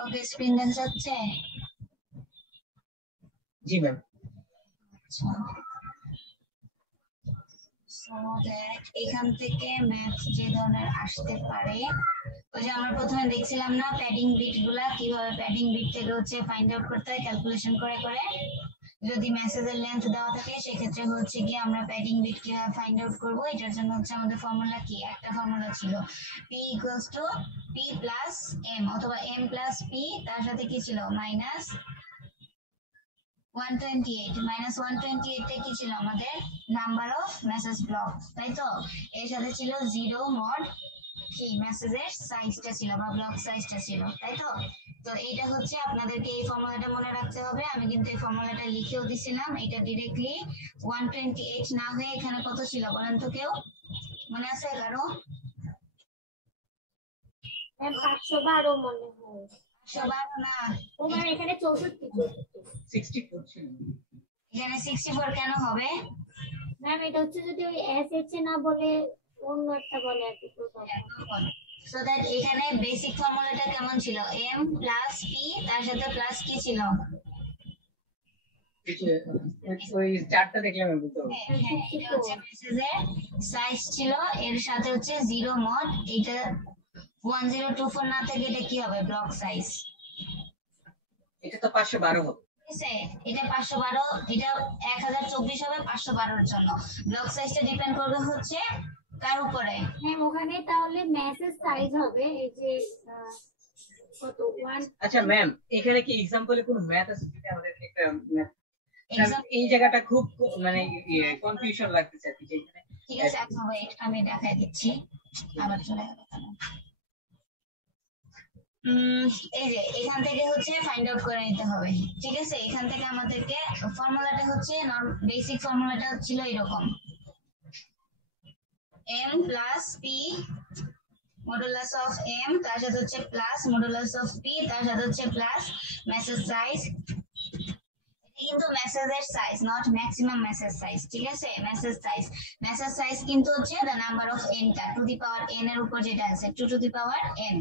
ওকে, screen দেখা যাচ্ছে? জি ma'am. আচ্ছা, সো দ্যাট এখান থেকে ম্যাথস যে ধরনের আসতে পারে, ওই যে আমরা প্রথমে দেখছিলাম না প্যাডিং বিট গুলা, কিভাবে প্যাডিং বিট থেকে হচ্ছে ফাইন্ড আউট করতে হয় ক্যালকুলেশন করে করে। যদি মেসেজের লেন্থ দেওয়া থাকে সেক্ষেত্রে হচ্ছে কি আমরা প্যাডিং বিট কিভাবে ফাইন্ড আউট করব, এটার জন্য হচ্ছে আমাদের ফর্মুলা কি, একটা ফর্মুলা ছিল p equals to p plus m, অথবা m প্লাস p, তার সাথে কি ছিল মাইনাস 128, মাইনাস 128 টা কি ছিল আমাদের নাম্বার অফ মেসেজ ব্লক, তাই তো? এর সাথে ছিল জিরো মড কি মেসেজের সাইজটা ছিল বা ব্লক সাইজটা ছিল, তাই তো? তো এইটা হচ্ছে আপনাদেরকে এই ফর্মুলাটা মনে রাখতে হবে। আমি কিন্তু এই ফর্মুলাটা লিখেও দিছিলাম। এটা ডিরেক্টলি 128 না হয়ে এখানে কত ছিল বলেন তো কেউ, মনে আছে কারো? 512 মনে হয়। 512 না, ও মানে এখানে 64 ছিল। এখানে 64 কেন হবে? ম্যাম এটা হচ্ছে যদি ওই এসএইচ না বলে অন্য একটা বলে আর কি। সো দ্যাট এখানে বেসিক ফর্মুলাটা কেমন ছিল, m প্লাস p, তার সাথে প্লাস কি ছিল? ওই চারটা দেখলাম আমি তো। এটা হচ্ছে মেসেজের সাইজ ছিল, এর সাথে হচ্ছে জিরো মড, এটা 1024 না থেকে এটা কি হবে ব্লক সাইজ? এটা তো 512 হবে। এটা 512, এটা 1024 হবে 512 এর জন্য। ব্লক সাইজটা ডিপেন্ড করবে হচ্ছে কার উপরে? হ্যাঁ ওখানে তাহলে মেসেজ সাইজ হবে এই যে কত 1। আচ্ছা ম্যাম, এখানে কি एग्जांपल কোনো ম্যাথ আছে যদি আমাদের একটা এই জায়গাটা খুব মানে কনফিউশন লাগতেছে আর কি এখানে। ঠিক আছে, আচ্ছা ওয়েট আমি দেখাই দিচ্ছি, আবার চলে গেল কেন? এই যে এখান থেকে হচ্ছে ফাইন্ড আউট করে নিতে হবে, ঠিক আছে? এখান থেকে আমাদেরকে ফর্মুলাটা হচ্ছে বেসিক ফর্মুলাটা ছিল এরকম, m plus p modulus of m, তার সাথে হচ্ছে প্লাস মডুলাস অফ p, তার সাথে হচ্ছে প্লাস মেসেজ সাইজ। কিন্তু মেসেজের size, not maximum message size, ঠিক আছে? মেসেজ সাইজ কিন্তু হচ্ছে দ্য নাম্বার অফ n টা, টু দি পাওয়ার n এর উপর যেটা আছে 2 to the power n।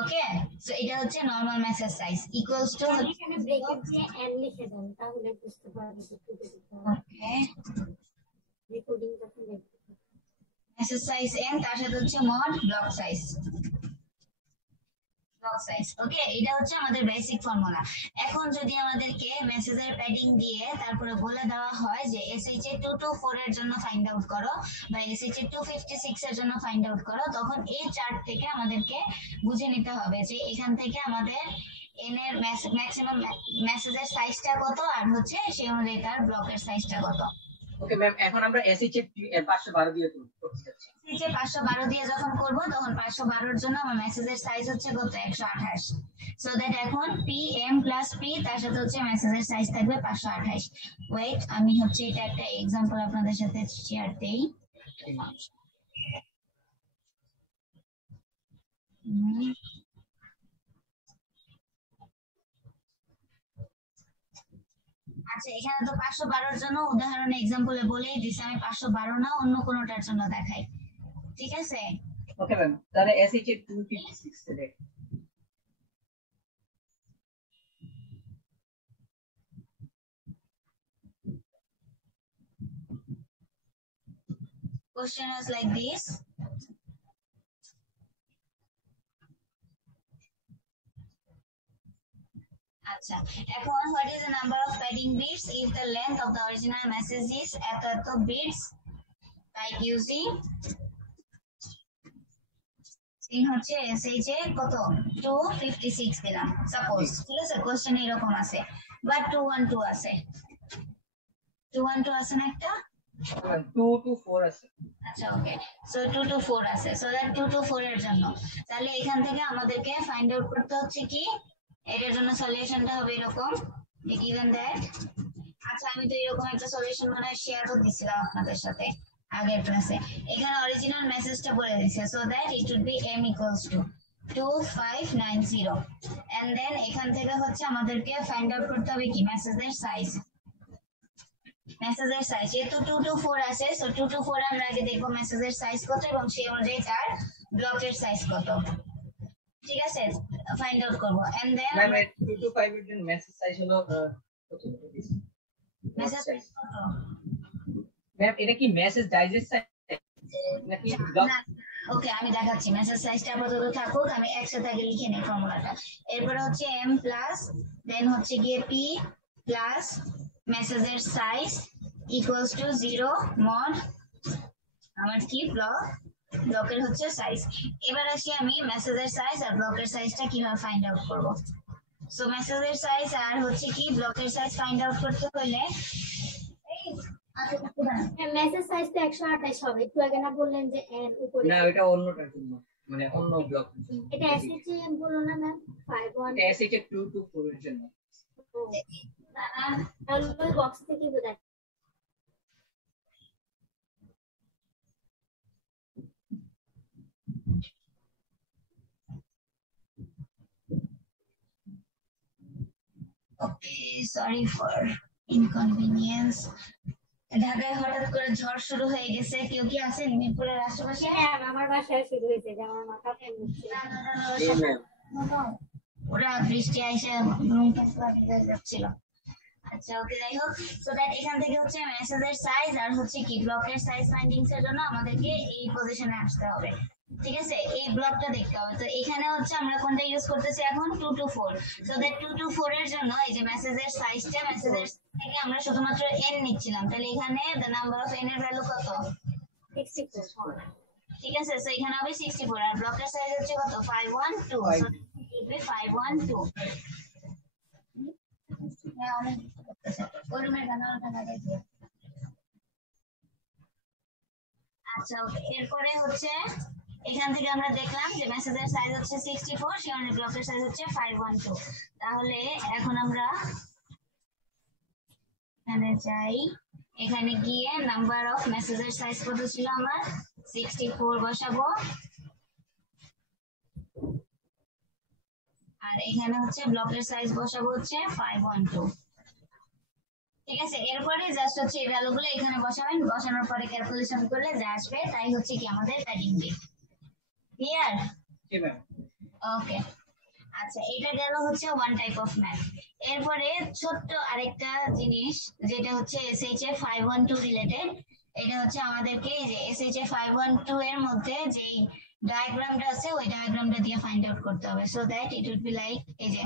Okay, so এটা হচ্ছে normal message size equals to এখানে ব্রেকেট দিয়ে n লিখে দেন তাহলে বুঝতে পারবে যে ওকে রেকর্ডিং যখন দেখবে মেসেজ সাইজ n, তার সাথে হচ্ছে মড ব্লক সাইজ। ওকে, এটা হচ্ছে আমাদের বেসিক ফর্মুলা। এখন যদি আমাদেরকে মেসেজের প্যাডিং দিয়ে তারপরে বলে দেওয়া হয় যে এসএইচ এর 224 এর জন্য ফাইন্ড আউট করো বা এসএইচ এর 256 এর জন্য ফাইন্ড আউট করো, তখন এই চার্ট থেকে আমাদেরকে বুঝে নিতে হবে যে এখান থেকে আমাদের n এর ম্যাক্সিমাম মেসেজের সাইজটা কত আর হচ্ছে সেই অনুযায়ী তার ব্লকের সাইজটা কত। ওকে ম্যাম, এখন আমরা এসএইচ এর 512 দিয়ে করতে যাচ্ছি। এসএইচ এর 512 দিয়ে যখন করব তখন 512 এর জন্য আমার মেসেজের সাইজ হচ্ছে কত 128। সো দ্যাট এখন pm প্লাস p, তার সাথে হচ্ছে মেসেজের সাইজ থাকবে 528। ওয়েট আমি হচ্ছে এটা একটা एग्जांपल আপনাদের সাথে শেয়ার দেই। আচ্ছা, এখানে তো 512 এর জন্য উদাহরণ एग्जांपल বলেই দিছি, আমি 512 না অন্য কোনটার জন্য দেখাই, ঠিক আছে? ওকে ম্যাম, তাহলে এসএইচ এর 256 এর Question was like this. আচ্ছা, এখন what is the number of padding bits if the length of the original message is এত bits type using হচ্ছে এসএইচ এ কত 256 দিলাম সাপোজ, ঠিক আছে? কোশ্চেন এরকম আছে বা 212 আছে, 212 আছে না একটা, 224 আছে। আচ্ছা ওকে, সো 224 আছে, সো দ্যাট 224 এর জন্য তাহলে এখান থেকে আমাদেরকে ফাইন্ড আউট করতে হচ্ছে কি, এটার জন্য সলিউশনটা হবে এরকম, given that। আচ্ছা, আমি তো এরকম একটা সলিউশন মানে শেয়ার করতেছিলাম আপনাদের সাথে আগের ক্লাসে। এখানে অরিজিনাল মেসেজটা বলে দিয়েছে, so that it would be m equals to 2590 and then এখান থেকে হচ্ছে আমাদেরকে ফাইন্ড আউট করতে হবে কি মেসেজের সাইজ। মেসেজের সাইজ যেহেতু 224 আছে, সো 224 আমরা আগে দেখবো মেসেজের সাইজ কত এবং সেই অনুযায়ী তার ব্লকের সাইজ কত, ঠিক ঠিক আছে ফাইন্ড আউট করব এন্ড দেন ম্যাম 2 to 5 এর জন্য মেসেজ সাইজ হলো কত মেসেজ কত ম্যাম এটা কি মেসেজ ডাইজেস্ট সাইজ নাকি ব্লক? ওকে আমি দেখাচ্ছি মেসেজ সাইজটা আপাতত থাকুক আমি একসাথে আগে লিখে নেই ফর্মুলাটা এরপরে হচ্ছে m প্লাস দেন হচ্ছে গিয়ে p প্লাস মেসেজের সাইজ ইকুয়ালস টু 0 মড আমার কি ব্লকের হচ্ছে সাইজ এবার আসি আমি মেসেজের সাইজ আর ব্লকের সাইজটা কিভাবে ফাইন্ড আউট করব সো মেসেজের সাইজ আর হচ্ছে কি ব্লকের সাইজ ফাইন্ড আউট করতে হলে মেসেজ সাইজ তো 128 হবে একটু আগে না বললেন যে এর উপরে না এটা অন্যটার জন্য মানে অন্য ব্লকের জন্য এটা এসএইচএম বলো না ম্যাম 51 এসএইচ 2 to 4 এর জন্য তাহলে বক্স থেকে বোঝা ওকে সরি ফর ইনকনভিনিয়েন্স ঢাকায় হঠাৎ করে ঝড় শুরু হয়ে গেছে কেউ কি আছেন মিরপুরের আশেপাশে আমার বাসায় শুরু হয়েছে যে আমার মাথা পেন হচ্ছে ওরা বৃষ্টি আইসে রুমটা পুরো ভিজে যাচ্ছিল আচ্ছা ওকে যাই হোক সো দ্যাট এখান থেকে হচ্ছে মেসেজের সাইজ আর হচ্ছে কি ব্লকের সাইজ ফাইন্ডিংস এর জন্য আমাদেরকে এই পজিশনে আসতে হবে ঠিক আছে এই ব্লকটা দেখতে হবে তো এখানে হচ্ছে আমরা কোনটা ইউজ করতেছি এখন 2 to 4 সো দ্যাট 2 to 4 এর জন্য এই যে মেসেজের সাইজটা মেসেজের থেকে আমরা শুধুমাত্র n নিচ্ছিলাম তাহলে এখানে দ্য নাম্বার অফ n এর ভ্যালু কত 64 ঠিক আছে সো এখানে হবে 64 আর ব্লকের সাইজ হচ্ছে কত 512 সো ইট বি 512 হ্যাঁ অনেক ওই রুমের গানাটা লাগাই দিও আচ্ছা ওকে এরপরে হচ্ছে এখান থেকে আমরা দেখলাম যে মেসেজের সাইজ হচ্ছে 64 সেখানে ব্লকের সাইজ হচ্ছে 512 তাহলে এখন আমরা এখানে যাই এখানে গিয়ে নাম্বার অফ মেসেজের সাইজ কত ছিল আমার 64 বসাবো আর এখানে হচ্ছে ব্লকের সাইজ বসাবো হচ্ছে 512 ঠিক আছে এরপরে জাস্ট হচ্ছে এই ভ্যালুগুলো এখানে বসাবেন বসানোর পরে ক্যালকুলেশন করলে যা আসবে তাই হচ্ছে কি আমাদের প্যাডিং বিট ক্লিয়ার জি ম্যাম ওকে আচ্ছা এটা গেল হচ্ছে ওয়ান টাইপ অফ ম্যাথ এরপরে ছোট্ট আরেকটা জিনিস যেটা হচ্ছে এসএইচএ 512 রিলেটেড এটা হচ্ছে আমাদেরকে এই যে এসএইচএ 512 এর মধ্যে যেই ডায়াগ্রামটা আছে ওই ডায়াগ্রামটা দিয়ে ফাইন্ড আউট করতে হবে so that it would be like এই যে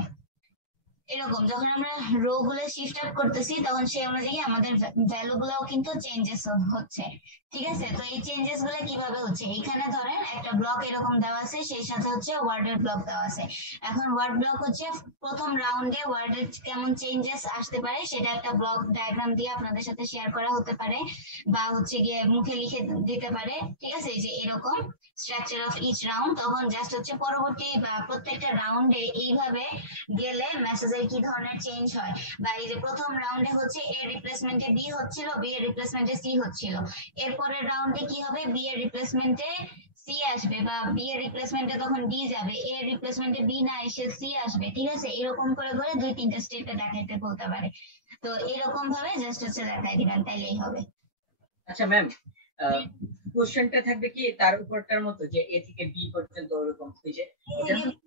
এরকম যখন আমরা রো গুলো শিফট আপ করতেছি তখন সেই অনুযায়ী আমাদের ভ্যালু গুলোও কিন্তু চেঞ্জেস হচ্ছে ঠিক আছে তো এই চেঞ্জেস গুলো কিভাবে হচ্ছে এখানে ধরেন একটা ব্লক এরকম দেওয়া আছে সেই সাথে হচ্ছে ওয়ার্ডের ব্লক দেওয়া আছে এখন ওয়ার্ড ব্লক হচ্ছে প্রথম রাউন্ডে ওয়ার্ডের কেমন চেঞ্জেস আসতে পারে সেটা একটা ব্লক ডায়াগ্রাম দিয়ে আপনাদের সাথে শেয়ার করা হতে পারে বা হচ্ছে গিয়ে মুখে লিখে দিতে পারে ঠিক আছে এই যে এরকম স্ট্রাকচার অফ ইচ রাউন্ড তখন জাস্ট হচ্ছে পরবর্তী বা প্রত্যেকটা রাউন্ডে এইভাবে গেলে মেসেজের কি ধরনের চেঞ্জ হয় বা এই যে প্রথম রাউন্ডে হচ্ছে এ রিপ্লেসমেন্টে বি হচ্ছিল বি এর রিপ্লেসমেন্টে সি হচ্ছিল এরপরের রাউন্ডে কি হবে বি এর রিপ্লেসমেন্টে সি আসবে বা বি এর রিপ্লেসমেন্টে তখন ডি যাবে এ এর রিপ্লেসমেন্টে বি না এসে সি আসবে ঠিক আছে এরকম করে করে 2-3টা স্টেপে দেখাইতে বলতে পারে তো এরকম ভাবে জাস্ট হচ্ছে দেখাই দিবেন তাইলেই হবে আচ্ছা ম্যাম কোশ্চেনটা থাকবে কি তার উপরটার মতো যে এ থেকে বি পর্যন্ত ওরকম ওই যে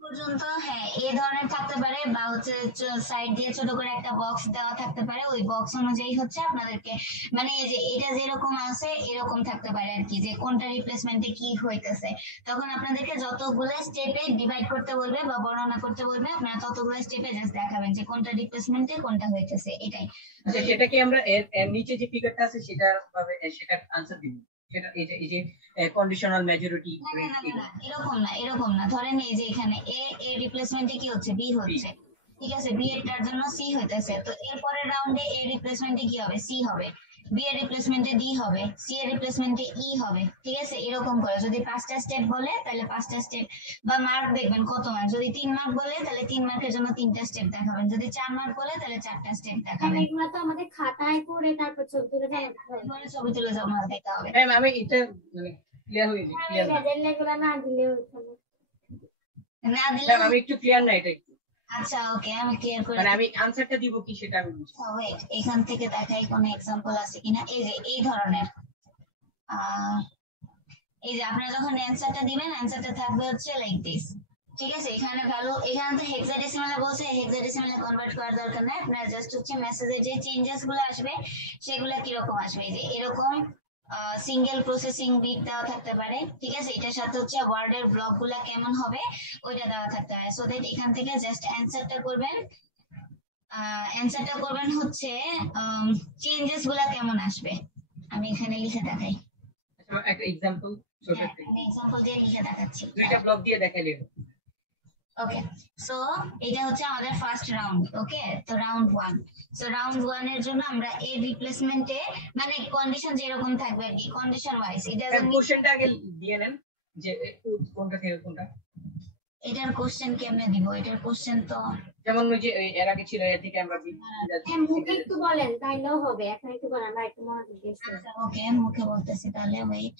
পর্যন্ত হ্যাঁ এই ধরনের থাকতে পারে বা হচ্ছে সাইড দিয়ে ছোট করে একটা বক্স দেওয়া থাকতে পারে ওই বক্স অনুযায়ী হচ্ছে আপনাদেরকে মানে এই যে এটা যেরকম আছে এরকম থাকতে পারে আর কি যে কোনটা রিপ্লেসমেন্টে কি হইতেছে তখন আপনাদেরকে যতগুলো স্টেপে ডিভাইড করতে বলবে বা বর্ণনা করতে বলবে আপনারা ততগুলো স্টেপে জাস্ট দেখাবেন যে কোনটা রিপ্লেসমেন্টে কোনটা হইতেছে এটাই আচ্ছা সেটা কি আমরা এর নিচে যে ফিগারটা আছে সেটা ভাবে সেটার আনসার দিব সেটা এই যে কন্ডিশনাল মেজরিটি এরকম না ধরেন এই যে এখানে এ রিপ্লেসমেন্টে কি হচ্ছে বি হচ্ছে ঠিক আছে বি এটার জন্য সি হইতেছে তো এরপরের রাউন্ডে এ রিপ্লেসমেন্টে কি হবে সি হবে বি এর রিপ্লেসমেন্টে ডি হবে সি এর রিপ্লেসমেন্টে ই হবে ঠিক আছে এরকম করে যদি 5টা স্টেপ বলে তাহলে 5টা স্টেপ বা মার্ক দেখবেন কত মার্ক যদি 3 মার্ক বলে তাহলে 3 মার্কের জন্য 3টা স্টেপ দেখাবেন যদি 4 মার্ক বলে তাহলে 4টা স্টেপ দেখাবেন এগুলো তো আমাদের খাতায় করে তারপর ছবি তুলে ছবি তুলে জমা দিতে হবে হ্যাঁ আমি এটা মানে ক্লিয়ার হয়ে গেছে ক্লিয়ার এগুলো না দিলে না দিলে আমি একটু ক্লিয়ার না এটা একটু আচ্ছা ওকে আমি ক্লিয়ার করে মানে আমি আনসারটা দিব কি সেটা আমি বুঝি ওয়েট এখান থেকে দেখাই কোন एग्जांपल আছে কিনা এই যে এই ধরনের এই যে আপনারা যখন অ্যানসারটা দিবেন অ্যানসারটা থাকবে হচ্ছে লাইক দিস ঠিক আছে, এখানে ভ্যালু, এখানে তো হেক্সাডেসিমালে বলছে, হেক্সাডেসিমালে কনভার্ট করার দরকার নাই, আপনার জাস্ট হচ্ছে মেসেজে যে চেঞ্জেস গুলো আসবে সেগুলো কিরকম আসবে, এই যে এরকম সিঙ্গেল প্রসেসিং বিট দেওয়া থাকতে পারে, ঠিক আছে, এটার সাথে হচ্ছে ওয়ার্ডের ব্লক গুলা কেমন হবে ওইটা দেওয়া থাকতে পারে। সো দ্যাট এখান থেকে জাস্ট অ্যান্সারটা করবেন হচ্ছে চেঞ্জেস গুলা কেমন আসবে। আমি এখানে লিখে দেখাই, আচ্ছা একটা एग्जांपल ছোট হ্যাঁ একটা আমি এক্সাম্পল দিয়ে লিখে দেখাচ্ছি। দুইটা ব্লক দিয়ে দেখাইলে ওকে, সো এটা হচ্ছে আমাদের ফার্স্ট রাউন্ড। ওকে, তো রাউন্ড 1, সো রাউন্ড 1 এর জন্য আমরা এর রিপ্লেসমেন্টে মানে কন্ডিশন যেরকম থাকবে আর কি, কন্ডিশন ওয়াইজ এটা কোশ্চেনটা আগে দিয়ে নেন যে কোনটা থেকে কোনটা। এটার কোশ্চেন কেমনে দিব, এটার কোশ্চেন তো যেমন ওই যে এর আগে ছিল এর থেকে আমরা হ্যাঁ, মুখে একটু বলেন তাইলেও হবে, এখন একটু বলেন, আমরা একটু মনোযোগ দিয়ে শুনবো। আচ্ছা ওকে মুখে বলতেছি তাহলে, ওয়েট।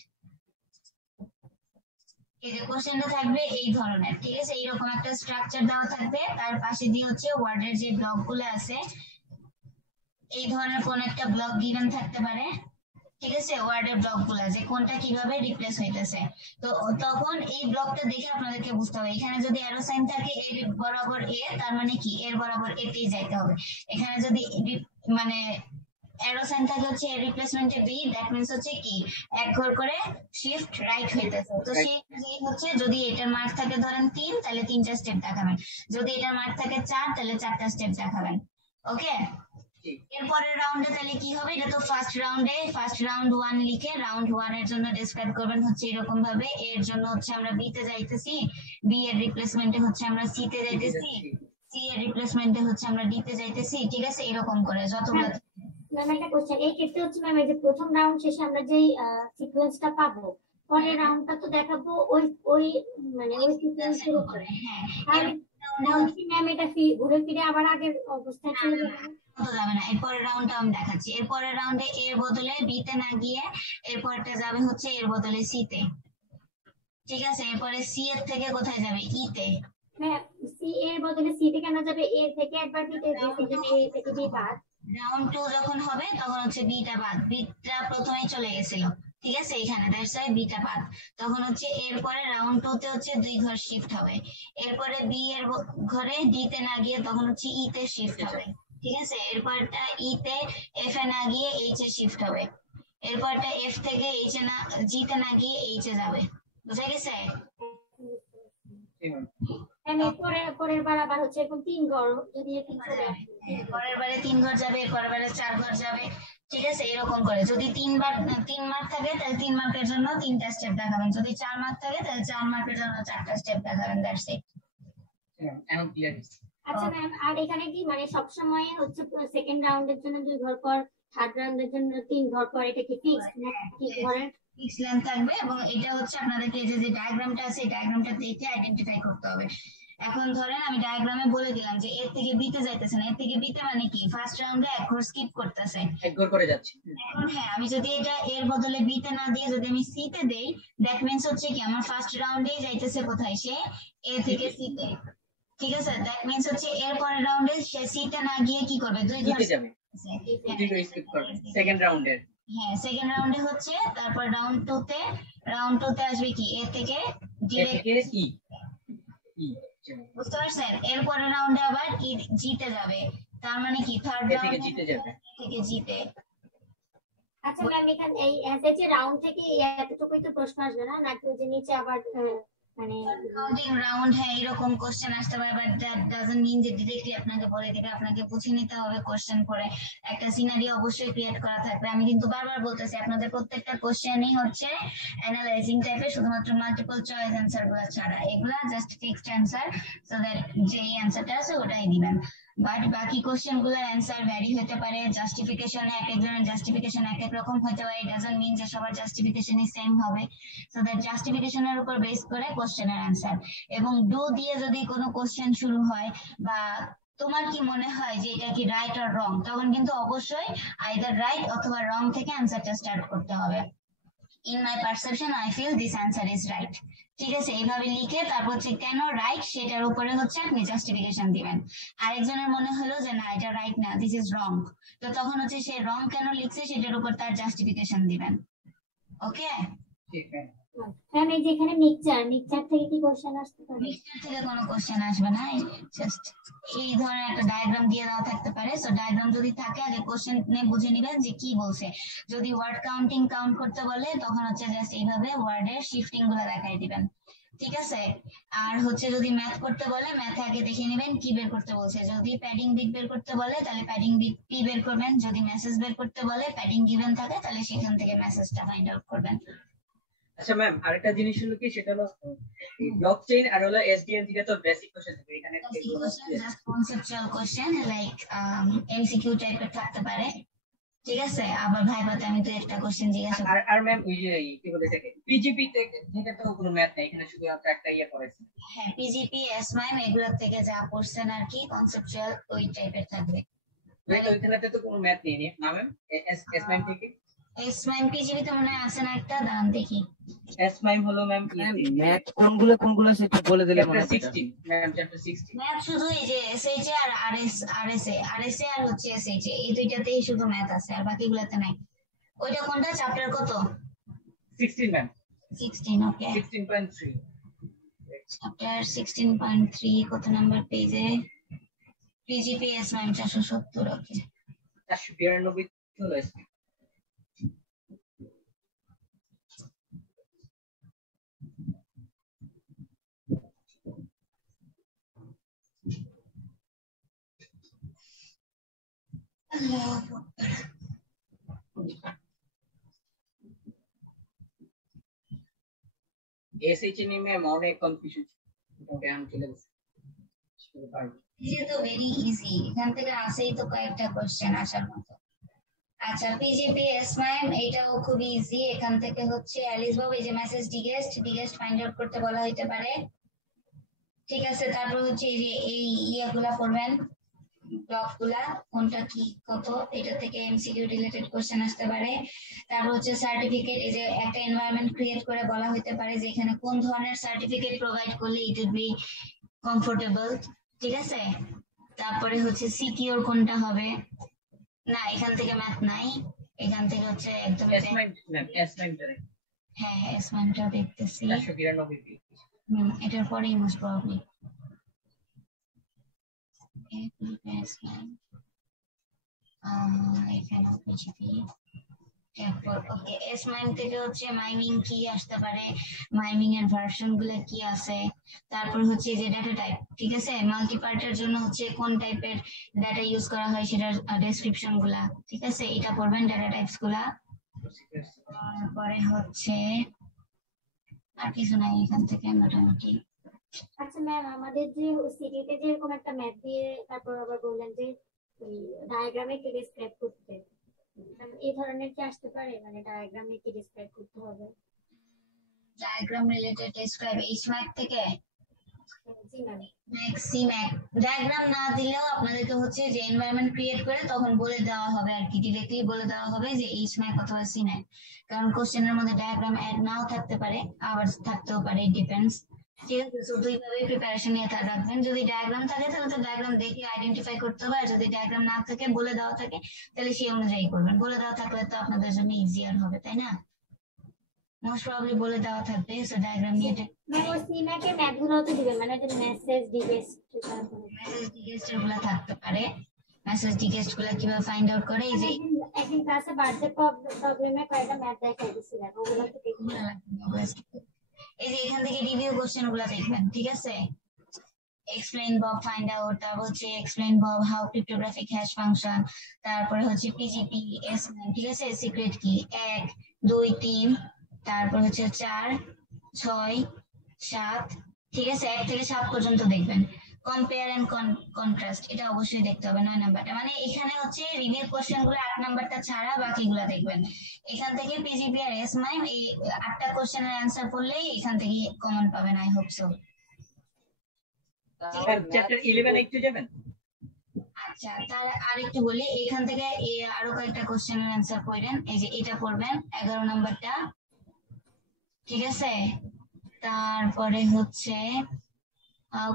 এই যে কোশ্চেনটা থাকবে এই ধরনের, ঠিক আছে, এইরকম একটা স্ট্রাকচার দেওয়া থাকবে, তার পাশে দিয়ে হচ্ছে ওয়ার্ডের যে ব্লক গুলো আছে এই ধরনের কোন একটা ব্লক গিভেন থাকতে পারে, ঠিক আছে, ওয়ার্ডের ব্লক গুলা যে কোনটা কিভাবে রিপ্লেস হইতেছে। তো তখন এই ব্লকটা দেখে আপনাদেরকে বুঝতে হবে, এখানে যদি অ্যারো সাইন থাকে এর বরাবর এ, তার মানে কি এর বরাবর এতেই যাইতে হবে। এখানে যদি মানে অ্যারো সাইন থাকে হচ্ছে এর রিপ্লেসমেন্টে বি, দ্যাট মিন্স হচ্ছে কি এক ঘর করে শিফট রাইট হইতেছে। তো সেই হচ্ছে যদি এটার মার্ক থাকে ধরেন 3, তাহলে 3টা স্টেপ দেখাবেন, যদি এটার মার্ক থাকে 4, তাহলে 4টা স্টেপ দেখাবেন। ওকে, এরপরের রাউন্ডে তাহলে কি হবে, এটা তো ফার্স্ট রাউন্ড 1 লিখে রাউন্ড 1 এর জন্য ডেসক্রাইব করবেন হচ্ছে এরকম ভাবে, এর জন্য হচ্ছে আমরা বি তে যাইতেছি, বি এর রিপ্লেসমেন্টে হচ্ছে আমরা সি তে যাইতেছি, সি এর রিপ্লেসমেন্টে হচ্ছে আমরা ডি তে যাইতেছি, ঠিক আছে, এরকম করে যতগুলো। ম্যাম একটা কোশ্চেন, এই ক্ষেত্রে হচ্ছে ম্যাম এই যে প্রথম রাউন্ড শেষে আমরা যেই সিকোয়েন্সটা পাবো, পরের রাউন্ডটা তো দেখাবো ওই ওই মানে ওই সিকোয়েন্সের উপরে। হ্যাঁ, তাহলে ম্যাম এটা ঘুরে ফিরে আবার আগের অবস্থায় চলে যাবে না? যাবে না, এরপরের রাউন্ডটা আমি দেখাচ্ছি। এরপরের রাউন্ডে এর বদলে বি তে না গিয়ে এরপরটা যাবে হচ্ছে এর বদলে সি তে, ঠিক আছে, এরপরে সি এর থেকে কোথায় যাবে, ই তে। হ্যাঁ, সি এর বদলে সি তে কেন যাবে, এ থেকে একবার বি তে, বি থেকে এ থেকে বি বাদ। রাউন্ড 2 যখন হবে তখন হচ্ছে বিটা বাদ, বিটা প্রথমেই চলে গেছিল, ঠিক আছে, এখানে দ্যাটস ওয়াই বিটা বাদ, তখন হচ্ছে এরপরে রাউন্ড 2 তে হচ্ছে 2 ঘর শিফট হবে, এরপরে বি এর ঘরে ডি তে না গিয়ে তখন হচ্ছে ই তে শিফট হবে, ঠিক আছে, এরপরটা ই তে এফ এ না গিয়ে এইচ এ শিফট হবে, এরপরটা এফ থেকে এইচ এ না, জি তে না গিয়ে এইচ এ যাবে, বুঝা গেছে? পরের বার আবার হচ্ছে এরকম 3 ঘর যদি এরকম চলে আসে, পরের বারে 3 ঘর যাবে, পরের বারে 4 ঘর যাবে, ঠিক আছে, এরকম করে। যদি 3 মার্ক থাকে তাহলে 3 মার্কের জন্য 3টা স্টেপ দেখাবেন, যদি 4 মার্ক থাকে তাহলে 4 মার্কের জন্য 4টা স্টেপ দেখাবেন, দ্যাটস ইট। এখন ক্লিয়ার। আচ্ছা ম্যাম, আর এখানে কি মানে সবসময় হচ্ছে সেকেন্ড রাউন্ডের জন্য 2 ঘর পর, থার্ড রাউন্ডের জন্য 3 ঘর পর, এটা কি ফিক্সড নাকি ধরেন ফিক্স লেন্থ থাকবে, এবং এটা হচ্ছে আপনাদেরকে এই যে ডায়াগ্রামটা আছে এই ডায়াগ্রামটা দেখে আইডেন্টিফাই করতে হবে। এখন ধরেন আমি ডায়াগ্রামে বলে দিলাম যে এর থেকে বিতে যাইতেছে না, এর থেকে বিতে মানে কি ফার্স্ট রাউন্ডে এক ঘর স্কিপ করতেছে, এক ঘর করে যাচ্ছে। এখন হ্যাঁ আমি যদি এটা এর বদলে বিতে না দিয়ে যদি আমি সি তে দেই, দ্যাট মিন্স হচ্ছে কি আমার ফার্স্ট রাউন্ডেই যাইতেছে কোথায়, সে এ থেকে সি তে, ঠিক আছে, দ্যাট মিন্স হচ্ছে এর পরের রাউন্ডে সে সি তে না গিয়ে কি করবে, 2 ঘর যাবে, দুই ঘর স্কিপ করবে সেকেন্ড রাউন্ডের। হ্যাঁ সেকেন্ড রাউন্ডে হচ্ছে, তারপর রাউন্ড 2 তে আসবে কি এ থেকে ডিরেক্ট ই ই বুঝতে পারছেন, এরপরের রাউন্ডে আবার ই জিতে যাবে, তার মানে কি থার্ড থেকে রাউন্ডে জিতে যাবে। থেকে জিতে। আচ্ছা ম্যাম, এখানে এই এস যে রাউন্ড থেকে এতটুকুই তো প্রশ্ন আসবে না, নাকি ওই যে নিচে আবার মানে কাউন্টিং রাউন্ড, হ্যাঁ এরকম কোশ্চেন আসতে পারে, বাট দ্যাট ডাজন্ট মিন যে ডিরেক্টলি আপনাকে বলে দিবে, আপনাকে বুঝে নিতে হবে কোশ্চেন পড়ে, একটা সিনারি অবশ্যই ক্রিয়েট করা থাকবে। আমি কিন্তু বারবার বলতেছি আপনাদের প্রত্যেকটা কোশ্চেনই হচ্ছে অ্যানালাইজিং টাইপের, শুধুমাত্র মাল্টিপল চয়েস অ্যান্সার গুলো ছাড়া, এগুলা just fixed answer, so that যে অ্যান্সারটা আছে ওটাই দিবেন। বাট বাকি কোশ্চেন গুলোর অ্যান্সার ভ্যারি হতে পারে, জাস্টিফিকেশনে এক একজনের জাস্টিফিকেশন এক এক রকম হতে পারে, ডাজন্ট মিন যে সবার জাস্টিফিকেশনই সেম হবে, সো দ্যাট জাস্টিফিকেশনের উপর বেস করে কোশ্চেনের অ্যান্সার। এবং ডু দিয়ে যদি কোনো কোশ্চেন শুরু হয় বা তোমার কি মনে হয় যে এটা কি রাইট আর রং, তখন কিন্তু অবশ্যই আইদার রাইট অথবা রং থেকে অ্যান্সারটা স্টার্ট করতে হবে। In my perception I feel this answer is right, ঠিক আছে, এইভাবে লিখে তারপর হচ্ছে কেন রাইট সেটার উপরে হচ্ছে আপনি জাস্টিফিকেশন দিবেন। আরেকজনের মনে হলো যে না এটা রাইট না, দিস ইজ রং, তো তখন হচ্ছে সে রং কেন লিখছে সেটার উপর তার জাস্টিফিকেশন দিবেন। ওকে, ঠিক আছে। ম্যাম এই যে এখানে মিক্সচার থেকে কি কোশ্চেন আসতে পারে? মিক্সচার থেকে কোনো কোশ্চেন আসবে না, জাস্ট এই ধরনের একটা ডায়াগ্রাম দিয়ে দেওয়া থাকতে পারে। সো ডায়াগ্রাম যদি থাকে আগে কোশ্চেনে বুঝে নেবেন যে কি বলছে। যদি ওয়ার্ড কাউন্টিং কাউন্ট করতে বলে তখন হচ্ছে জাস্ট এইভাবে ওয়ার্ডের শিফটিং গুলো দেখাই দিবেন, ঠিক আছে। আর হচ্ছে যদি ম্যাথ করতে বলে ম্যাথে আগে দেখে নেবেন কি বের করতে বলছে। যদি প্যাডিং বিট বের করতে বলে তাহলে প্যাডিং বিট পি বের করবেন। যদি মেসেজ বের করতে বলে প্যাডিং গিভেন থাকে তাহলে সেখান থেকে মেসেজটা ফাইন্ড আউট করবেন। আচ্ছা ম্যাম, আরেকটা জিনিস হলো কি, সেটা হলো ব্লকচেইন আর হলো এসডিএন দিকে তো বেসিক কোশ্চেন থাকে, এখানে just conceptual question like MCQ টাইপের থাকতে পারে, ঠিক আছে। আবার ভাইবাতে আমি তো একটা কোশ্চেন জিজ্ঞাসা আর আর ম্যাম ওই যে কি বলে থাকে পিজিপি থেকে তো কোনো ম্যাথ নাই, এখানে শুধু একটা ইয়ে করেছে। হ্যাঁ, পিজিপি এসমাইম এগুলোর থেকে যা পড়ছেন আর কি কনসেপচুয়াল ওই টাইপের থাকবে। ওইখানে তো কোনো ম্যাথ নেই না ম্যাম? এসমাইম থেকে এসমাইম পিজিপি তো মনে হয় আছে না একটা, দাঁড়ান দেখি। এসমাইম হলো ম্যাম ম্যাথ কোনগুলো সেটা বলে দিলে মনে চ্যাপ্টার হয়। 16 ম্যাম, চ্যাপ্টার 16 ম্যাথ শুধু এই যে এসএইচএ আর আরএসএ আর হচ্ছে এসএইচএ এই দুইটাতেই শুধু ম্যাথ আছে আর বাকিগুলোতে নাই। ওইটা কোনটা চ্যাপ্টার কত? 16 ম্যাম, 16, ওকে। 16.3 চ্যাপ্টার 16.3 কত নাম্বার পেজে? পিজিপি এসমাইম 470, ওকে। 492 হলো এসমাইম। এসএইচএ নিয়ে ম্যাম অনেক কনফিউশন, ওটা আমি চলে গেছে পারবো। এটা তো ভেরি ইজি, এখান থেকে আসেই তো কয়েকটা কোশ্চেন আসার মতো। আচ্ছা, পিজিপি এসমাইম এইটাও খুব ইজি। এখান থেকে হচ্ছে অ্যালিস বাবু এই যে মেসেজ ডিগেস্ট ফাইন্ড আউট করতে বলা হইতে পারে, ঠিক আছে। তারপর হচ্ছে এই যে এই ইয়াগুলা পড়বেন, ব্লক গুলা কোনটা কি কত, এটা থেকে এমসিকিউ রিলেটেড কোশ্চেন আসতে পারে। তারপর হচ্ছে সার্টিফিকেট, এই যে একটা এনভায়রনমেন্ট ক্রিয়েট করে বলা হইতে পারে যে এখানে কোন ধরনের সার্টিফিকেট প্রোভাইড করলে ইট উড বি কমফোর্টেবল, ঠিক আছে। তারপরে হচ্ছে সিকিউর কোনটা হবে, না এখান থেকে ম্যাথ নাই, এখান থেকে হচ্ছে একদম এসমাইম ম্যাম, এসমাইমটা হ্যাঁ এসমাইমটা দেখতেছি। 492 এটার পরেই মোস্ট প্রবাবলি এখানে পিজিপি ওকে। এসমাইম থেকে হচ্ছে মাইমিং কি আসতে পারে, মাইমিং এর ভার্সন গুলো কি আছে। তারপর হচ্ছে যে ডাটা টাইপ, ঠিক আছে। মাল্টিপার্টের জন্য হচ্ছে কোন টাইপের ডাটা ইউজ করা হয় সেটার ডেসক্রিপশন গুলা, ঠিক আছে। এটা পড়বেন ডাটা টাইপস গুলা। তারপরে হচ্ছে আর কিছু নাই এখান থেকে মোটামুটি। আচ্ছা ম্যাম, আমাদের যে সিটিতে যে এরকম একটা ম্যাথ দিয়ে তারপর আবার বললেন যে ডায়াগ্রামে কি ডেসক্রাইব করতে, এই ধরনের কি আসতে পারে? মানে ডায়াগ্রামে কি ডেসক্রাইব করতে হবে? ডায়াগ্রাম রিলেটেড ডেসক্রাইব এইচম্যাক থেকে জি ম্যাম। ম্যাক্সিম্যাক ডায়াগ্রাম না দিলেও আপনাদেরকে হচ্ছে যে এনভায়রনমেন্ট ক্রিয়েট করে তখন বলে দেওয়া হবে আর কি, ডিরেক্টলি বলে দেওয়া হবে যে এইচম্যাক অথবা সিম্যাক। কারণ কোশ্চেনের মধ্যে ডায়াগ্রাম অ্যাড নাও থাকতে পারে, আবার থাকতেও পারে, ডিপেন্ডস, ঠিক আছে। তো দুইভাবে প্রিপারেশন নিয়ে রাখবেন। যদি ডায়াগ্রাম থাকে তাহলে তো ডায়াগ্রাম দেখে আইডেন্টিফাই করতে হবে, আর যদি ডায়াগ্রাম না থাকে বলে দেওয়া থাকে তাহলে সেই অনুযায়ী করবেন। বলে দেওয়া থাকলে তো আপনাদের জন্য ইজিয়ার হবে, তাই না? মোস্ট প্রবাবলি বলে দেওয়া থাকবে, সো ডায়াগ্রাম নিয়ে ম্যাম ওই সিম্যাকে ম্যাথগুলো তো দিবেন, মানে যে মেসেজ ডিগেস্ট গুলা থাকতে পারে। মেসেজ ডিগেস্ট গুলা কিভাবে ফাইন্ড আউট করে, এই যে একদিন ক্লাসে বার্থডে প্রবলেমে কয়টা ম্যাথ দেখাই দিছিলেন, ওগুলো তো দেখুন। এই যে এখান থেকে রিভিউ কোশ্চেন গুলা দেখবেন, ঠিক আছে। এক্সপ্লেইন বব ফাইন্ড আউট, তারপর হচ্ছে explain Bob how cryptographic hash function, তারপরে হচ্ছে পিজিপি এসএম, ঠিক আছে। সিক্রেট কি 1 2 3, তারপর হচ্ছে 4 6 7, ঠিক আছে। 1 থেকে 7 পর্যন্ত দেখবেন। কম্পেয়ার এন্ড কন্ট্রাস্ট এটা অবশ্যই দেখতে হবে 9 নাম্বারটা। মানে এখানে হচ্ছে রিভিউ কোশ্চেন গুলো 8 নাম্বারটা ছাড়া বাকিগুলো দেখবেন। এখান থেকে পিজিপি আর এসমাইম এই 8টা কোশ্চেনের অ্যান্সার করলেই এখান থেকে কমন পাবেন, আই হোপ সো। চ্যাপ্টার 11 একটু যাবেন। আচ্ছা, তার আরেকটু বলি, এখান থেকে আরো কয়েকটা কোশ্চেনের অ্যান্সার করেন। এই যে এটা পড়বেন 11 নাম্বারটা, ঠিক আছে। তারপরে হচ্ছে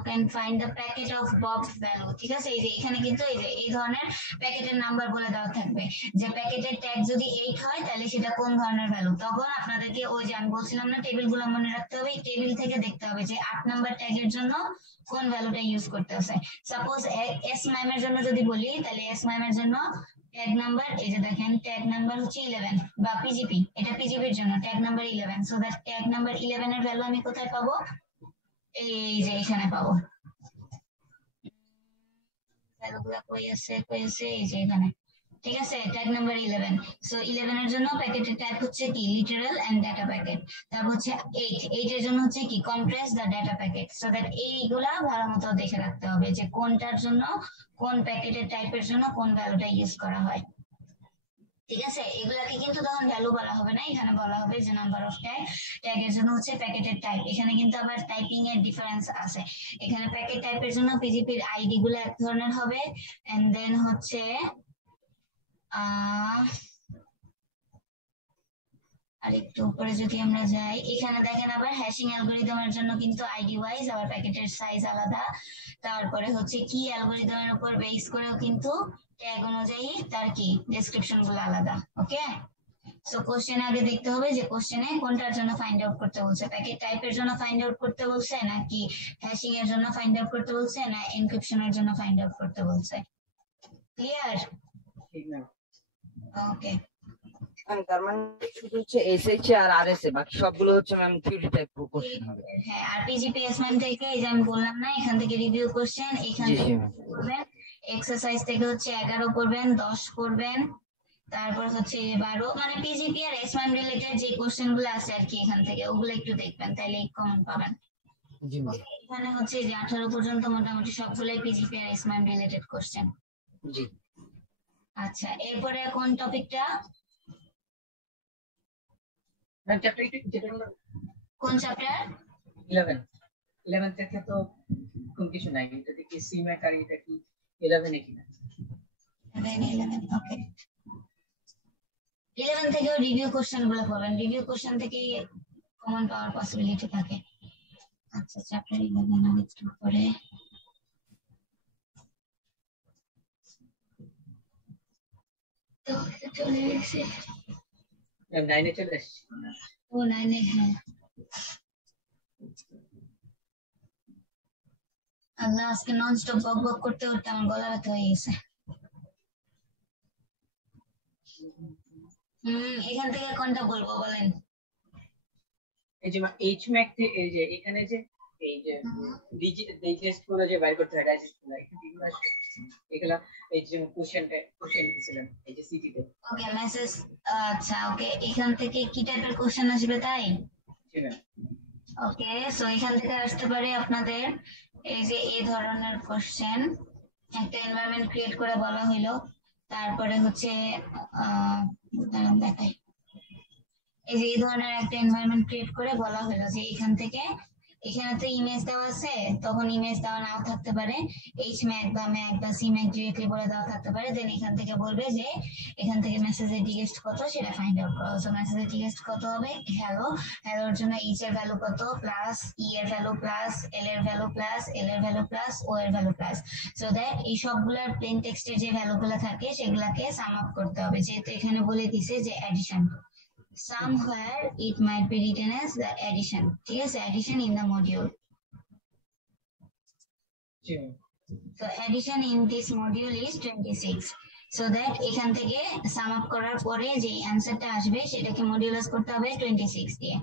can find the packet of bob value, ঠিক আছে? এই যে এখানে কিন্তু এই যে এই ধরনের প্যাকেটের নাম্বার বলে দেওয়া থাকবে যে প্যাকেটের ট্যাগ যদি 8 হয় তাহলে সেটা কোন ধরনের ভ্যালু। তখন আপনাদেরকে ওই যে আমি বলছিলাম না টেবিলগুলো মনে রাখতে হবে, এই টেবিল থেকে দেখতে হবে যে 8 নাম্বার ট্যাগের জন্য কোন ভ্যালুটা ইউজ করতে আছে। সাপোজ এস ম্যামের জন্য যদি বলি তাহলে এস ম্যামের জন্য ট্যাগ নাম্বার এই যে দেখেন ট্যাগ নাম্বার হচ্ছে 11 বা পিজিপি, এটা পিজিপির জন্য tag number 11। So that tag number 11 এর ভ্যালু আমি কোথায় পাবো? এই যে এখানে পাবো। ভ্যালুগুলো কই আছে এই যে এখানে, ঠিক আছে? Tag number 11। সো 11 এর জন্য প্যাকেটের ট্যাগ হচ্ছে কি লিটারাল এন্ড ডাটা প্যাকেট। তারপর হচ্ছে 8 এর জন্য হচ্ছে কি compress the data packet. So that এইগুলা ভালো মতো দেখে রাখতে হবে যে কোনটার জন্য কোন প্যাকেটের টাইপের জন্য কোন ভ্যালুটা ইউজ করা হয়, ঠিক আছে? এগুলাকে কিন্তু তখন ভ্যালু বলা হবে না, এখানে বলা হবে যে নাম্বার অফ ট্যাগ। ট্যাগের জন্য হচ্ছে প্যাকেটের টাইপ, এখানে কিন্তু আবার টাইপিং এর ডিফারেন্স আছে। এখানে প্যাকেট টাইপের জন্য পিজিপির আইডি গুলো এক ধরনের হবে, এন্ড দেন হচ্ছে আর একটু উপরে যদি আমরা যাই এখানে দেখেন আবার হ্যাশিং অ্যালগরিদমের জন্য কিন্তু আইডি ওয়াইজ আবার প্যাকেটের সাইজ আলাদা। তারপরে হচ্ছে কি অ্যালগরিদমের উপর বেস করেও কিন্তু ট্যাগ অনুযায়ী তার কি ডেসক্রিপশন গুলো আলাদা। ওকে, সো কোশ্চেন আগে দেখতে হবে যে কোশ্চেনে কোনটার জন্য ফাইন্ড আউট করতে বলছে, প্যাকেট টাইপের জন্য ফাইন্ড আউট করতে বলছে নাকি হ্যাশিং এর জন্য ফাইন্ড আউট করতে বলছে না এনক্রিপশনের জন্য ফাইন্ড আউট করতে বলছে। ক্লিয়ার? ঠিক না? ওকে, তার মানে শুধু হচ্ছে এসএইচ আর আরএসএ, বাকি সবগুলো হচ্ছে ম্যাম কিউরি টাইপ কোশ্চেন হবে। হ্যাঁ, আর পিজিপি এসএসএম থেকে এই যে আমি বললাম না এখান থেকে রিভিউ কোশ্চেন, এখান জি থেকে জি করবেন এক্সারসাইজ থেকে হচ্ছে 11 করবেন, 10 করবেন, তারপর হচ্ছে 12 মানে পিজিপি আর এসএসএম রিলেটেড যে কোশ্চেন গুলো আছে আর কি এখান থেকে ওগুলো একটু দেখবেন তাহলে কমন পাবেন। জি ম্যাম। এখানে হচ্ছে যে 18 পর্যন্ত মোটামুটি সবগুলাই পিজিপি আর এসএসএম রিলেটেড কোশ্চেন। জি আচ্ছা, এরপরে কোন টপিকটা? ম্যাম চ্যাপ্টার যেটা হলো কোন চ্যাপ্টার? 11 থেকে তো কোন কিছু নাই, এটা কি সিম্যাক আর এটা কি 11 এ কিনা? 11 ওকে। 11 থেকেও রিভিউ কোশ্চেন গুলো পড়বেন, রিভিউ কোশ্চেন থেকে কমন পাওয়ার পসিবিলিটি থাকে। আচ্ছা, চ্যাপ্টার 11 আমি একটু পরে তো চলে গেছে। ম্যাম 9 এ চলে আসছে। ও 9 হ্যাঁ। আল্লাহ, আজকে নন স্টপ বক বক করতে করতে আমার গলা ব্যথা হয়ে গেছে। এখান থেকে কোনটা বলবো বলেন? এই যে এইচ ম্যাক এই যে এখানে যে এই যে ডিজিট গুলো যে বাইর করতে হয় ডাইজেস্ট গুলো এগুলো আসবে এগুলা এই যে কোশ্চেন দিছিলেন এই যে সিটি তে। ওকে, মেসেজ। আচ্ছা ওকে, এখান থেকে কি টাইপের কোশ্চেন আসবে তাই? জি ম্যাম। ওকে, সো এখান থেকে আসতে পারে আপনাদের এই যে এই ধরনের কোশ্চেন, একটা এনভায়রনমেন্ট ক্রিয়েট করে বলা হইলো, তারপরে হচ্ছে দাঁড়ান দেখাই, এই যে এই ধরনের একটা এনভায়রনমেন্ট ক্রিয়েট করে বলা হলো যে এখান থেকে এখানে তো ইমেজ দেওয়া আছে, তখন ইমেজ দেওয়া নাও থাকতে পারে, এইচ ম্যাক বা ম্যাক বা সি ম্যাক ডিরেক্টলি বলে দেওয়া থাকতে পারে। দেন এখান থেকে বলবে যে এখান থেকে মেসেজের টিকেস্ট কত সেটা ফাইন্ড আউট করো। সো মেসেজের টিকেস্ট কত হবে? হ্যালো, হ্যালোর জন্য এইচ এর ভ্যালু কত প্লাস ই এর ভ্যালু প্লাস এল এর ভ্যালু প্লাস এল এর ভ্যালু প্লাস ও এর ভ্যালু প্লাস। সো দ্যাট এই সবগুলার প্লেন টেক্সটের যে ভ্যালুগুলো থাকে সেগুলাকে সাম আপ করতে হবে, যেহেতু এখানে বলে দিছে যে addition. Somewhere it might be written as the addition. ঠিক আছে, addition in the module. G ma'am. So addition in this module is 26. So that এখান থেকে সাম আপ করার পরে যে অ্যানসারটা আসবে সেটাকে মডিউলাস করতে হবে 26 দিয়ে।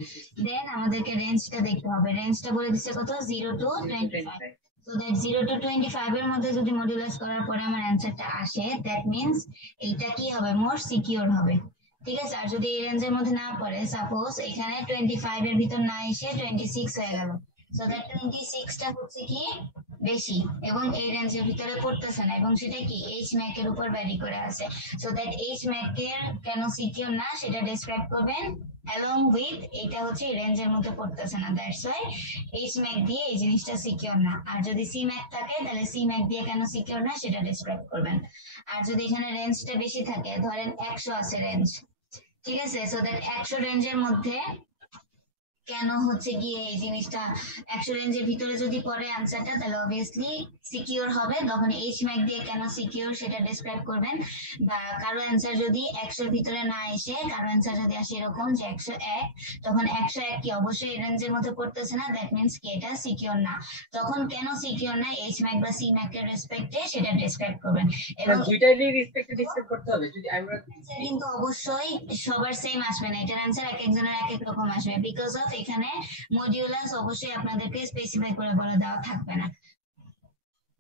দেন আমাদেরকে রেঞ্জটা দেখতে হবে, রেঞ্জটা বলে দিচ্ছে কত 0 to 25। So that 0 to 25 এর মধ্যে যদি মডিউলাস করার পরে আমার অ্যানসারটা আসে, that means এইটা কি হবে? মোর সিকিউর হবে। ঠিক আছে, আর যদি এই রেঞ্জের মধ্যে না পড়ে, সাপোজ এখানে 25 এর ভিতর না এসে 26 হয়ে গেল, সো দ্যাট 26টা হচ্ছে কি বেশি এবং এই রেঞ্জের ভিতরে পড়তেছে না, এবং সেটা কি এইচ ম্যাক এর উপর ভ্যারি করে আছে। সো দ্যাট এইচ ম্যাক এর কেন সিকিউর না সেটা ডেসক্রাইব করবেন along with এটা হচ্ছে রেঞ্জের মধ্যে পড়তেছে না, দ্যাটস ওয়াই এইচ ম্যাক দিয়ে এই জিনিসটা সিকিউর না। আর যদি সি ম্যাক থাকে তাহলে সি ম্যাক দিয়ে কেন সিকিউর না সেটা ডেসক্রাইব করবেন। আর যদি এখানে রেঞ্জটা বেশি থাকে, ধরেন 100 আছে রেঞ্জ, ঠিক আছে, সো দ্যাট 100 রেঞ্জের মধ্যে কেন হচ্ছে গিয়ে এই জিনিসটা 100 রেঞ্জের ভিতরে যদি পড়ে অ্যান্সারটা, তাহলে অবভিয়াসলি সিকিউর হবে। তখন এইচ ম্যাক দিয়ে কেন সিকিউর সেটা ডিসক্রাইব করবেন। বা কারো অ্যান্সার যদি 100 ভিতরে না এসে কারো অ্যান্সার যদি আসে এরকম যে 101, তখন 101 কি অবশ্যই এই রেঞ্জের মধ্যে পড়তেছে না, দ্যাট মিনস কি এটা সিকিউর না। তখন কেন সিকিউর না, এইচ ম্যাক বা সি ম্যাক এর রেসপেক্টে সেটা ডিসক্রাইব করবেন। এবং দুইটারই রেসপেক্টে ডিসকাস করতে হবে। যদি আমরা answer কিন্তু অবশ্যই সবার সেম আসবে না, এটার অ্যান্সার এক একজনের এক এক রকম আসবে, বিকজ অফ এখানে মডিউলাস অবশ্যই আপনাদেরকে স্পেসিফাই করে বলে দেওয়া থাকবে না।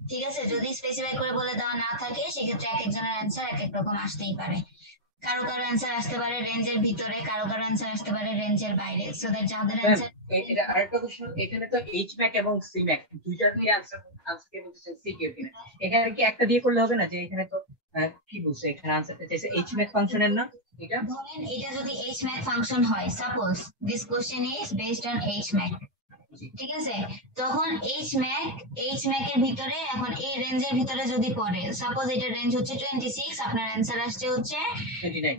ঠিক আছে, যদি স্পেসিফাই করে বলে দেওয়া না থাকে সেক্ষেত্রে এক একজনের অ্যান্সার এক এক রকম আসতেই পারে। কারো কারো অ্যান্সার আসতে পারে রেঞ্জের ভিতরে, কারো কারো অ্যান্সার আসতে পারে রেঞ্জের বাইরে। সো দ্যাট যাদের অ্যান্সার এটা আরেকটা কোশ্চেন, এখানে তো এইচ ম্যাক এবং সি ম্যাক দুইটারই আনসার কে বলতেছে সিকিউর কিনা। এখানে কি একটা দিয়ে করলে হবে না? যে এখানে তো কি বলছে, এখানে আনসারটা চাইছে এইচ ম্যাক ফাংশনের না, এটা ধরেন এটা যদি এইচ ম্যাক ফাংশন হয়, suppose this question is based on H Mac, ঠিক আছে, তখন এইচ ম্যাক এর ভিতরে এখন এই রেঞ্জের ভিতরে যদি পড়ে, সাপোজ এটা রেঞ্জ হচ্ছে 26, আপনার অ্যান্সার আসছে হচ্ছে 29।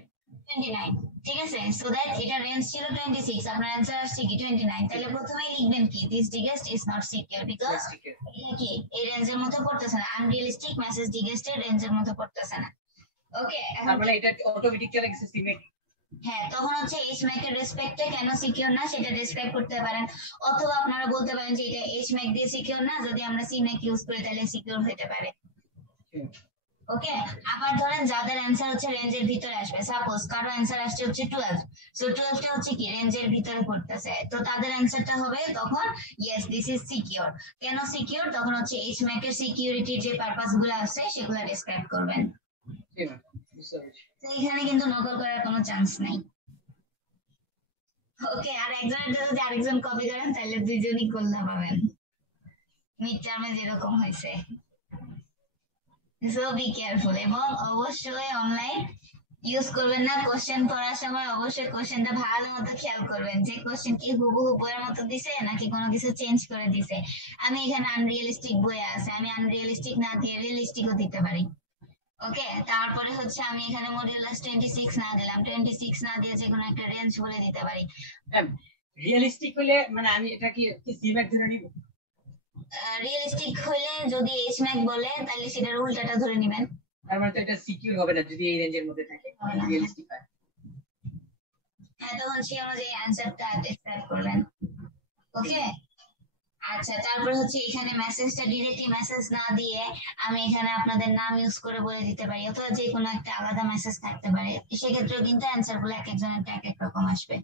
29, ঠিক আছে। সো দ্যাট এটা রেঞ্জ ছিল 26, আপনার অ্যান্সার আসছে কি 29, তাহলে প্রথমেই লিখবেন কি this digest is not secure, because এটা কি এই রেঞ্জের মধ্যে পড়তেছে না, আনরিয়েলিস্টিক মেসেজ ডিগেস্ট এর রেঞ্জের মধ্যে পড়তেছে না। ওকে, তার মানে এটা অটোমেটিক চলে গেছে সি ম্যাক। হ্যাঁ, তখন হচ্ছে এইচ ম্যাক এর রেসপেক্টে কেন সিকিউর না সেটা ডিসক্রাইব করতে পারেন। অথবা আপনারা বলতে পারেন যে এটা এইচ ম্যাক দিয়ে সিকিউর না, যদি আমরা সি ম্যাক ইউজ করি তাহলে সিকিউর হতে পারে। ওকে, আবার ধরেন যাদের অ্যান্সার হচ্ছে রেঞ্জের ভিতরে আসবে, সাপোজ কারো অ্যান্সার আসছে হচ্ছে 12, সো 12 টা হচ্ছে কি রেঞ্জের ভিতরে পড়তেছে, তো তাদের অ্যান্সারটা হবে তখন ইয়েস দিস ইজ সিকিউর। কেন সিকিউর, তখন হচ্ছে এইচ ম্যাক এর সিকিউরিটির যে পারপাস গুলো আছে সেগুলো ডিসক্রাইব করবেন। তো এখানে কিন্তু নকল করার কোনো চান্স নাই। ওকে, আর একজনের যদি আরেকজন কপি করেন তাহলে দুইজনই গোল্লা পাবেন, মিড টার্মে যেরকম হয়েছে। সো বি কেয়ারফুল, এবং অবশ্যই অনলাইন ইউজ করবেন না। কোশ্চেন পড়ার সময় অবশ্যই কোশ্চেনটা ভালো মতো খেয়াল করবেন যে কোশ্চেন কি হুবহু বইয়ের মতো দিছে নাকি কোনো কিছু চেঞ্জ করে দিছে। আমি এখানে আনরিয়েলিস্টিক বইয়ে আছে, আমি আনরিয়েলিস্টিক না দিয়ে রিয়েলিস্টিকও দিতে পারি। ওকে, তারপরে হচ্ছে আমি এখানে মডিউলাস 26 না দিলাম, 26 না দিয়ে যে কোনো একটা রেঞ্জ বলে দিতে পারি। রিয়েলিস্টিক হলে মানে আমি এটা কি সি ম্যাক ধরে নিব? রিয়েলিস্টিক হলে যদি এইচ ম্যাক বলে তাহলে সেটার উল্টাটা ধরে নেবেন। তার মানে তো এটা সিকিউর হবে না যদি এই রেঞ্জের মধ্যে থাকে, রিয়েলিস্টিক হয়। হ্যাঁ, তখন সে অনুযায়ী অ্যান্সারটা ডিসক্রাইব করবেন। ওকে, আচ্ছা, তারপর হচ্ছে এখানে মেসেজটা ডিরেক্টলি মেসেজ না দিয়ে আমি এখানে আপনাদের নাম ইউজ করে বলে দিতে পারি, অথবা যে কোনো একটা আলাদা মেসেজ থাকতে পারে, সেক্ষেত্রেও কিন্তু অ্যান্সার গুলো এক একজনের এক এক রকম আসবে।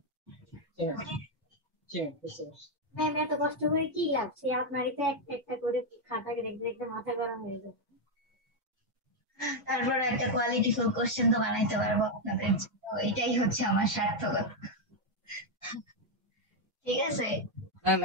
ম্যাম এত কষ্ট করে কি লাভ, সে আপনারই তো একটা একটা করে খাতা দেখতে দেখতে মাথা গরম হয়ে যায়। তারপর একটা কোয়ালিটিফুল কোশ্চেন তো বানাইতে পারবো আপনাদের জন্য, এটাই হচ্ছে আমার সার্থকতা। ঠিক আছে। ম্যাম